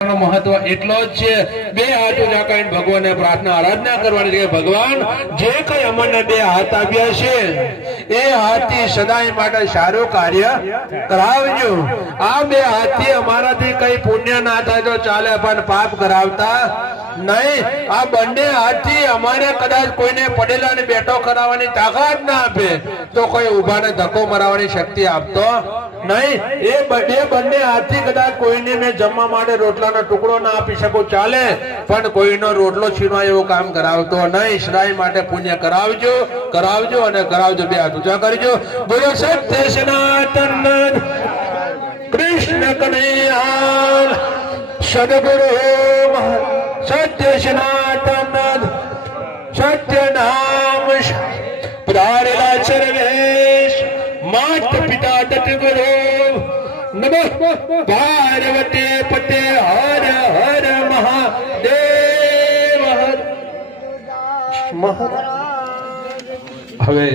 महत्व एटलो ज छे। बे हाथ ऊंचा करीने भगवानने प्रार्थना आराधना करवानी छे। भगवान जे कई अमने बे हाथ आप्या छे ए हाथथी सदाय माटे सारू कार्य करावजो। आ बे हाथथी अमाराथी कई पुण्य ना थाय तो चाले पण पाप करावता नहीं। आ बंने हाथथी अमारे कदाच कोईने पडेलाने बेठो कराववानी ताकत ना आपे तो कोई उभाने धक्को मराववानी शक्ति आपतो नहीं। ए बंने हाथथी कदाच कोईने मैं जमवा माटे रोटलानो टुकड़ो ना आपी शकूं चाले पण कोईनो रोटलो छीनवा एवुं काम करावतो नहीं। सदाय माटे पुण्य करावजो करावजो अने करावजो। बे हाथ ऊंचा करजो। बोलो सत्य सनातन कृष्ण कन्हैया सद्गुरु सत्य सनातन सत्य नाम प्राणला सर्वेश मात पिता दत्त गुरु नमः पार्वती पते हर हर महादेव हर। હવે